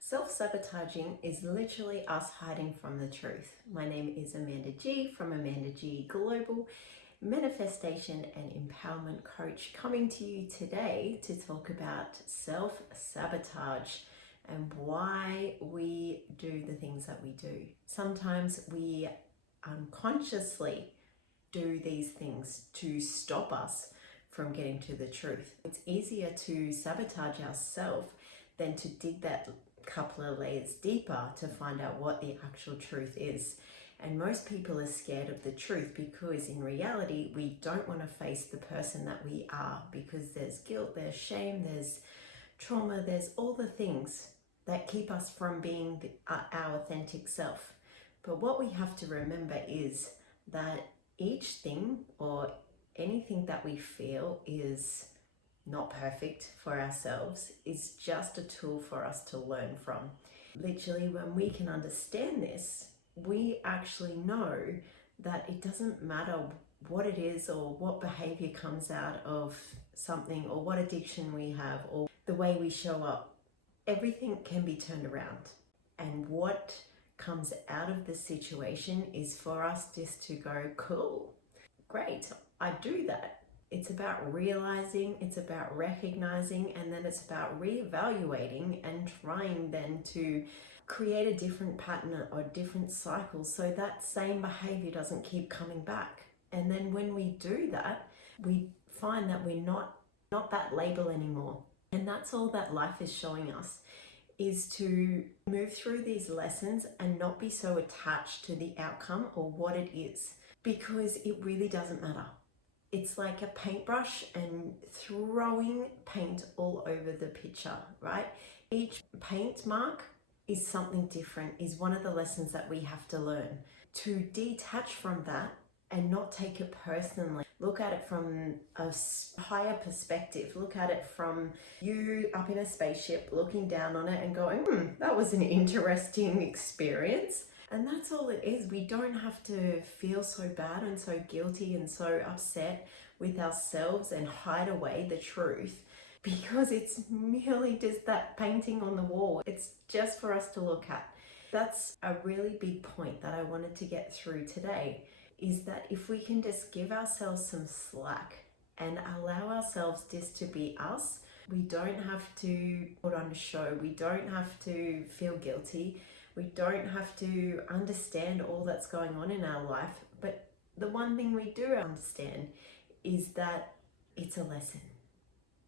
Self-sabotaging is literally us hiding from the truth. My name is AmandaG from AmandaG Global, manifestation and empowerment coach, coming to you today to talk about self-sabotage and why we do the things that we do. Sometimes we unconsciously do these things to stop us from getting to the truth. It's easier to sabotage ourselves than to dig that couple of layers deeper to find out what the actual truth is. And most people are scared of the truth because in reality we don't want to face the person that we are, because there's guilt, there's shame, there's trauma, there's all the things that keep us from being our authentic self. But what we have to remember is that each thing or anything that we feel is not perfect for ourselves is just a tool for us to learn from. Literally, when we can understand this, we actually know that it doesn't matter what it is or what behavior comes out of something or what addiction we have or the way we show up. Everything can be turned around. And what comes out of the situation is for us just to go, cool, great, I do that. It's about realizing, it's about recognizing, and then it's about reevaluating and trying then to create a different pattern or different cycle so that same behavior doesn't keep coming back. And then when we do that, we find that we're not that label anymore. And that's all that life is showing us, is to move through these lessons and not be so attached to the outcome or what it is, because it really doesn't matter. It's like a paintbrush and throwing paint all over the picture, right? Each paint mark is something different, is one of the lessons that we have to learn. To detach from that and not take it personally. Look at it from a higher perspective. Look at it from you up in a spaceship looking down on it and going, that was an interesting experience. And that's all it is. We don't have to feel so bad and so guilty and so upset with ourselves and hide away the truth, because it's merely just that painting on the wall. It's just for us to look at. That's a really big point that I wanted to get through today, is that if we can just give ourselves some slack and allow ourselves just to be us, we don't have to put on a show. We don't have to feel guilty. We don't have to understand all that's going on in our life. But the one thing we do understand is that it's a lesson.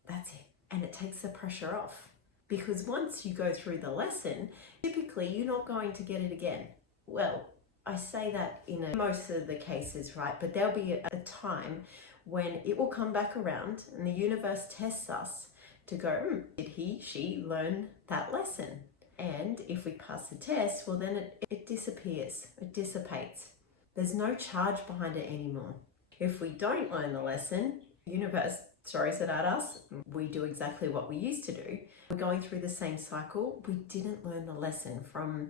That's it. And it takes the pressure off. Because once you go through the lesson, typically you're not going to get it again. Well, I say that in most of the cases, right? But there'll be a time when it will come back around and the universe tests us to go, did he, she learn that lesson? And if we pass the test, well, then it disappears, it dissipates. There's no charge behind it anymore. If we don't learn the lesson, the universe throws it at us. We do exactly what we used to do. We're going through the same cycle. We didn't learn the lesson from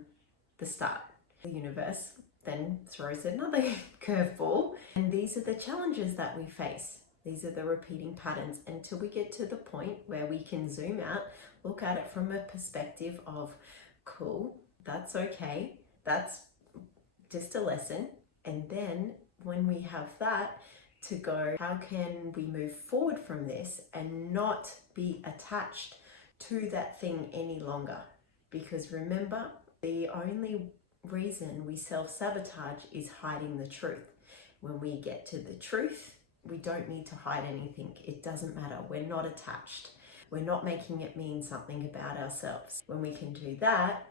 the start. The universe then throws another curveball. And these are the challenges that we face. These are the repeating patterns until we get to the point where we can zoom out, look at it from a perspective of, cool, that's okay, that's just a lesson. And then when we have that, to go, how can we move forward from this and not be attached to that thing any longer? Because remember, the only reason we self-sabotage is hiding the truth. When we get to the truth, we don't need to hide anything. It doesn't matter. We're not attached. We're not making it mean something about ourselves. When we can do that,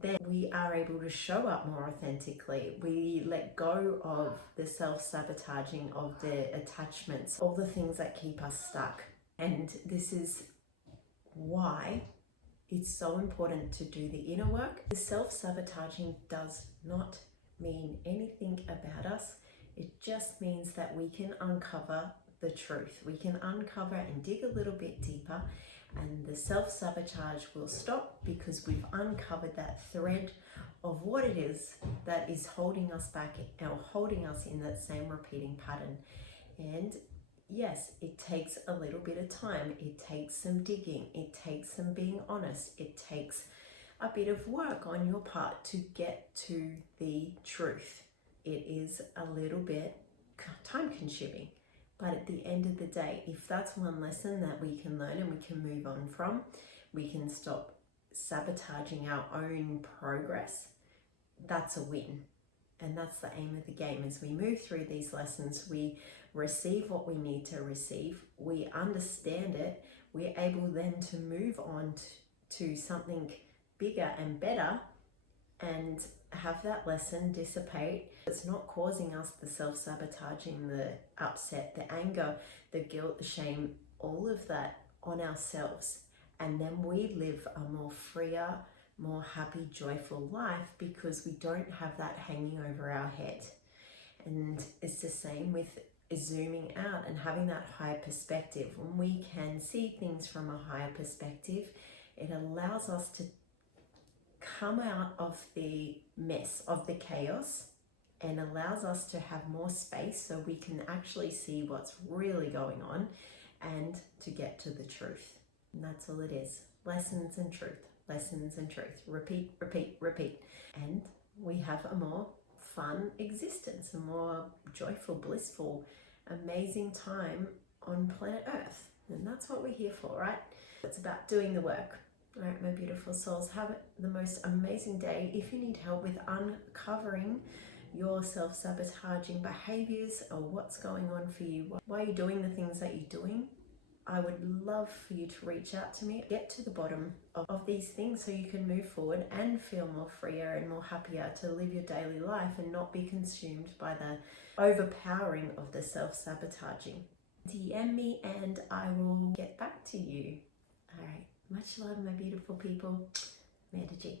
then we are able to show up more authentically. We let go of the self-sabotaging, of the attachments, all the things that keep us stuck. And this is why it's so important to do the inner work. The self-sabotaging does not mean anything about us. It just means that we can uncover the truth. We can uncover and dig a little bit deeper, and the self-sabotage will stop because we've uncovered that thread of what it is that is holding us back or holding us in that same repeating pattern. And yes, it takes a little bit of time. It takes some digging. It takes some being honest. It takes a bit of work on your part to get to the truth. It is a little bit time consuming, but at the end of the day, if that's one lesson that we can learn and we can move on from, we can stop sabotaging our own progress, that's a win. And that's the aim of the game. As we move through these lessons, we receive what we need to receive, we understand it, we're able then to move on to something bigger and better and have that lesson dissipate. It's not causing us the self-sabotaging, the upset, the anger, the guilt, the shame, all of that on ourselves. And then we live a more freer, more happy, joyful life because we don't have that hanging over our head. And it's the same with zooming out and having that higher perspective. When we can see things from a higher perspective, it allows us to come out of the mess, of the chaos, and allows us to have more space so we can actually see what's really going on and to get to the truth. And that's all it is. Lessons and truth. Lessons and truth. Repeat, repeat, repeat. And we have a more fun existence, a more joyful, blissful, amazing time on planet Earth. And that's what we're here for, right? It's about doing the work. All right, my beautiful souls, have the most amazing day. If you need help with uncovering your self-sabotaging behaviors or what's going on for you, why you're doing the things that you're doing, I would love for you to reach out to me, get to the bottom of these things so you can move forward and feel more freer and more happier to live your daily life and not be consumed by the overpowering of the self-sabotaging. DM me and I will get back to you. All right, much love, my beautiful people. AmandaG.